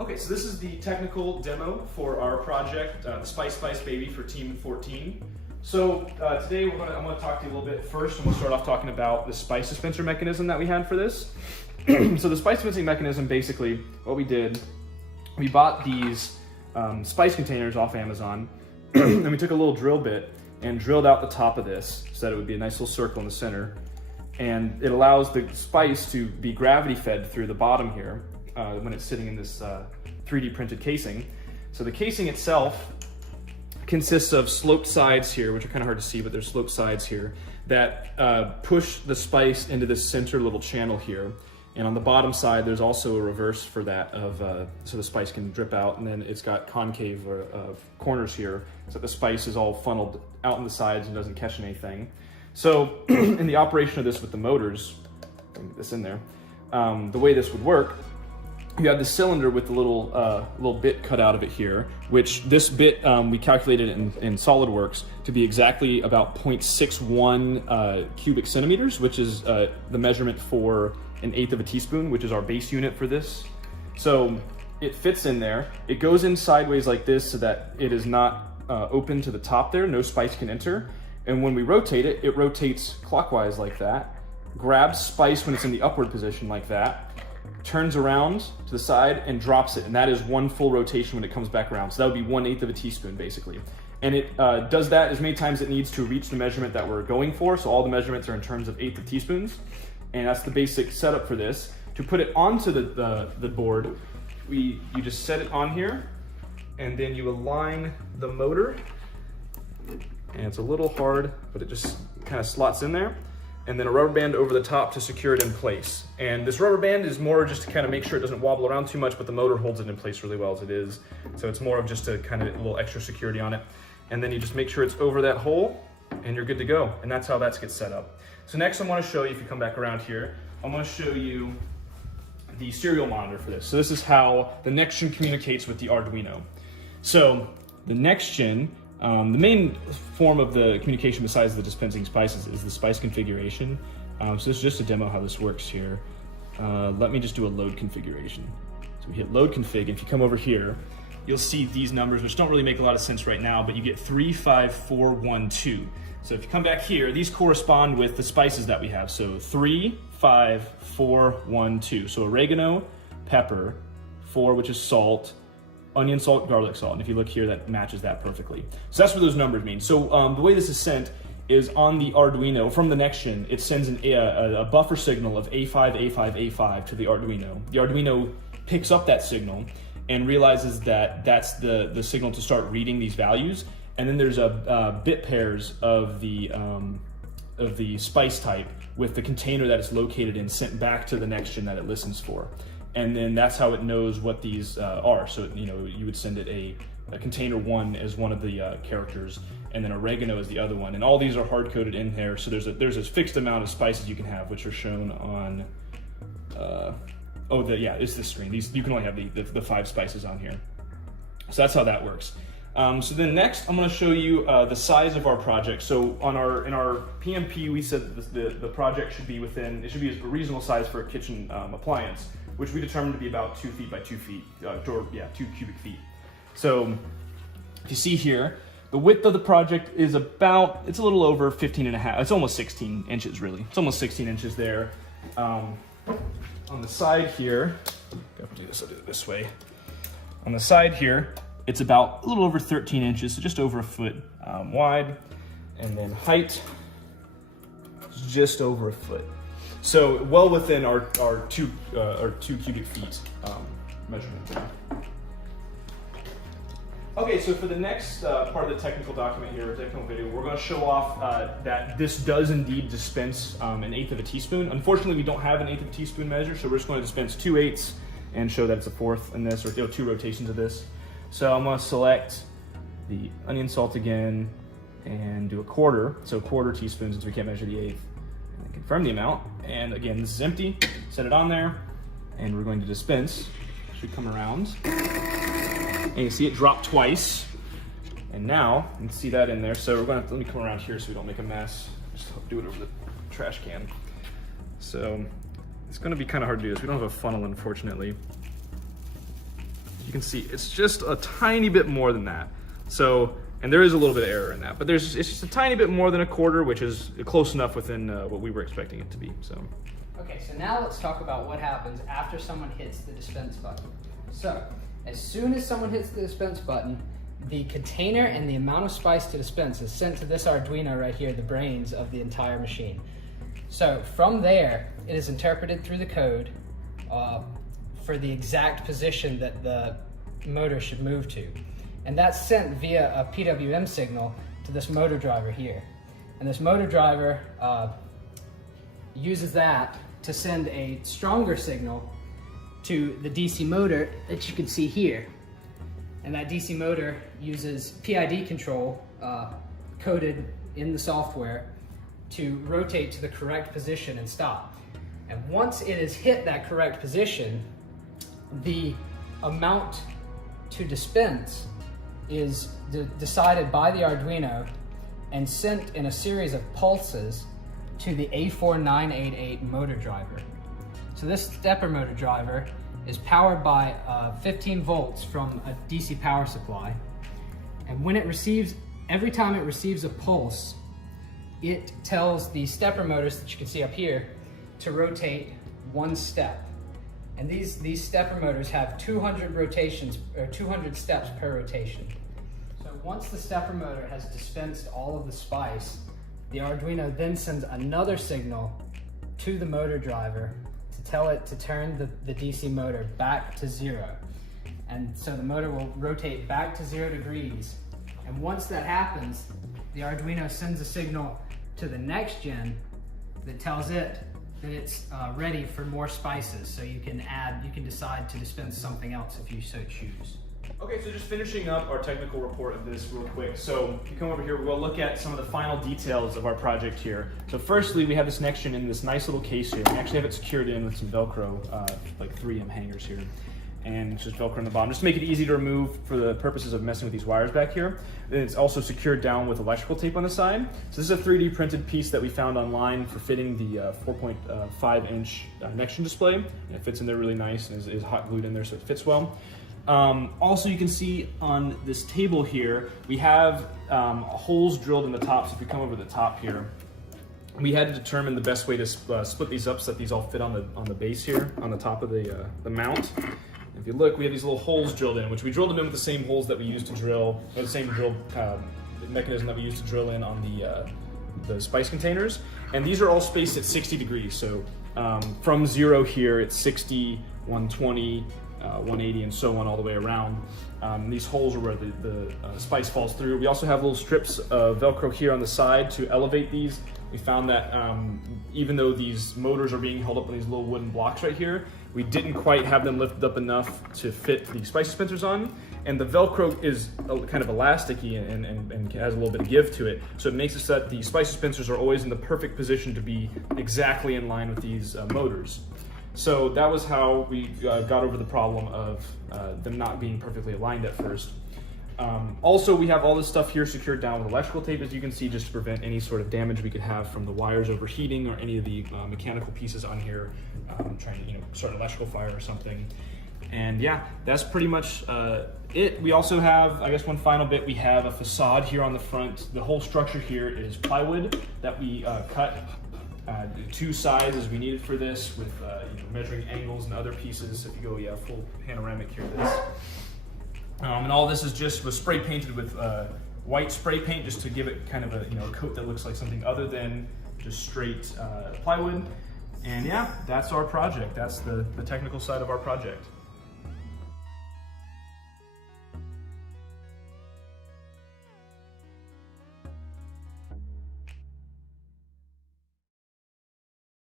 Okay, so this is the technical demo for our project, the Spice Baby for Team 14. So today I'm going to talk to you a little bit first, and we'll start off talking about the spice dispenser mechanism that we had for this. So the spice dispensing mechanism, basically, what we did, we bought these spice containers off Amazon, and we took a little drill bit and drilled out the top of this so that it would be a nice little circle in the center. And it allows the spice to be gravity fed through the bottom here when it's sitting in this 3D printed casing. So the casing itself consists of sloped sides here, which are kind of hard to see, but there's sloped sides here that push the spice into this center little channel here. And on the bottom side, there's also a reverse for that so the spice can drip out, and then it's got concave corners here so that the spice is all funneled out on the sides and doesn't catch anything. So in the operation of this with the motors, get this in there, the way this would work, you have the cylinder with the little bit cut out of it here, which this bit we calculated in SolidWorks to be exactly about 0.61 cubic centimeters, which is the measurement for 1/8 of a teaspoon, which is our base unit for this. So it fits in there. It goes in sideways like this so that it is not open to the top there. No spice can enter. And when we rotate it, it rotates clockwise like that, grabs spice when it's in the upward position like that, turns around to the side and drops it. And that is one full rotation when it comes back around. So that would be 1/8 of a teaspoon basically. And it does that as many times as it needs to reach the measurement that we're going for. So all the measurements are in terms of 1/8 of teaspoons. And that's the basic setup for this. To put it onto the board, you just set it on here, and then you align the motor. And it's a little hard, but it just kind of slots in there. And then a rubber band over the top to secure it in place. And this rubber band is more just to kind of make sure it doesn't wobble around too much, but the motor holds it in place really well as it is. So it's more of just a kind of a little extra security on it. And then you just make sure it's over that hole, and you're good to go. And that's how that gets set up. So next I want to show you, if you come back around here, I want to show you the serial monitor for this. So this is how the NextGen communicates with the Arduino. So the NextGen, the main form of the communication besides the dispensing spices is the spice configuration. So this is just a demo how this works here. Let me just do a load configuration. So we hit load config, and if you come over here, you'll see these numbers, which don't really make a lot of sense right now, but you get 3, 5, 4, 1, 2. So if you come back here, these correspond with the spices that we have. So 3, 5, 4, 1, 2. So oregano, pepper, 4, which is salt, onion salt, garlic salt. And if you look here, that matches that perfectly. So that's what those numbers mean. So the way this is sent is on the Arduino, from the NextGen, it sends a buffer signal of A5, A5, A5 to the Arduino. The Arduino picks up that signal and realizes that that's the signal to start reading these values. And then there's bit pairs of the spice type with the container that it's located in sent back to the NextGen that it listens for. And then that's how it knows what these are. So you would send it a container 1 as one of the characters, and then oregano is the other one. And all these are hard coded in there. So there's a fixed amount of spices you can have, which are shown on. It's this screen. You can only have the 5 spices on here. So that's how that works. So then next, I'm going to show you the size of our project. So in our PMP, we said that the project should be it should be a reasonable size for a kitchen appliance, which we determined to be about 2 feet by 2 feet, 2 cubic feet. So if you see here, the width of the project is it's a little over 15.5. It's almost 16 inches really. It's almost 16 inches there. On the side here, I'll do it this way. On the side here, it's about a little over 13 inches, so just over a foot wide. And then height is just over a foot. So well within our 2 cubic feet measurement there. Okay, so for the next part of the technical document here, or technical video, we're going to show off that this does indeed dispense 1/8 of a teaspoon. Unfortunately, we don't have 1/8 of a teaspoon measure, so we're just going to dispense 2/8 and show that it's a 1/4 in this, or 2 rotations of this. So I'm going to select the onion salt again and do a 1/4, so 1/4 teaspoon since we can't measure the 1/8. And then confirm the amount. And again, this is empty. Set it on there, and we're going to dispense. Should come around. And you see it drop twice. And now, you can see that in there. So we're going to let me come around here so we don't make a mess. Just do it over the trash can. So it's going to be kind of hard to do this. We don't have a funnel, unfortunately. can see, it's just a tiny bit more than that. So, and there is a little bit of error in that, but it's just a tiny bit more than a quarter, which is close enough within what we were expecting it to be. So. Okay, so now let's talk about what happens after someone hits the dispense button. So, as soon as someone hits the dispense button, the container and the amount of spice to dispense is sent to this Arduino right here, the brains of the entire machine. So from there, it is interpreted through the code for the exact position that the motor should move to. And that's sent via a PWM signal to this motor driver here. And this motor driver uses that to send a stronger signal to the DC motor that you can see here. And that DC motor uses PID control coded in the software to rotate to the correct position and stop. And once it has hit that correct position, the amount to dispense is decided by the Arduino and sent in a series of pulses to the A4988 motor driver. So this stepper motor driver is powered by 15 volts from a DC power supply. And when it receives, every time it receives a pulse, it tells the stepper motors that you can see up here to rotate one step. And these stepper motors have 200 rotations, or 200 steps per rotation. So once the stepper motor has dispensed all of the spice, the Arduino then sends another signal to the motor driver to tell it to turn the DC motor back to 0. And so the motor will rotate back to 0 degrees. And once that happens, the Arduino sends a signal to the next gen that tells it that it's ready for more spices. So you can decide to dispense something else if you so choose. Okay, so just finishing up our technical report of this real quick. So if you come over here, we'll look at some of the final details of our project here. So firstly, we have this next gen in this nice little case here. We actually have it secured in with some Velcro, like 3M hangers here. And it's just Velcro on the bottom, just to make it easy to remove for the purposes of messing with these wires back here. And it's also secured down with electrical tape on the side. So this is a 3D printed piece that we found online for fitting the 4.5 inch next gen display. And it fits in there really nice and is hot glued in there, so it fits well. Also, you can see on this table here, we have holes drilled in the top. So if you come over the top here, we had to determine the best way to split these up so that these all fit on the base here, on the top of the mount. If you look, we have these little holes drilled in, which we drilled them in with the same holes that we used to drill, or the same drill mechanism that we used to drill in on the spice containers. And these are all spaced at 60 degrees. So from 0 here, it's 60, 120, 180, and so on all the way around. These holes are where the spice falls through. We also have little strips of Velcro here on the side to elevate these. We found that even though these motors are being held up on these little wooden blocks right here, we didn't quite have them lifted up enough to fit the spice dispensers on. And the Velcro is kind of elasticy and has a little bit of give to it. So it makes it so that the spice dispensers are always in the perfect position to be exactly in line with these motors. So that was how we got over the problem of them not being perfectly aligned at first. Also, we have all this stuff here secured down with electrical tape, as you can see, just to prevent any sort of damage we could have from the wires overheating or any of the mechanical pieces on here trying to start an electrical fire or something. And yeah, that's pretty much it. We also have, I guess one final bit, we have a facade here on the front. The whole structure here is plywood that we cut two sides as we needed for this with measuring angles and other pieces. If you go, full panoramic here, this. And all this was spray painted with white spray paint just to give it kind of a coat that looks like something other than just straight plywood. And yeah, that's our project. That's the technical side of our project.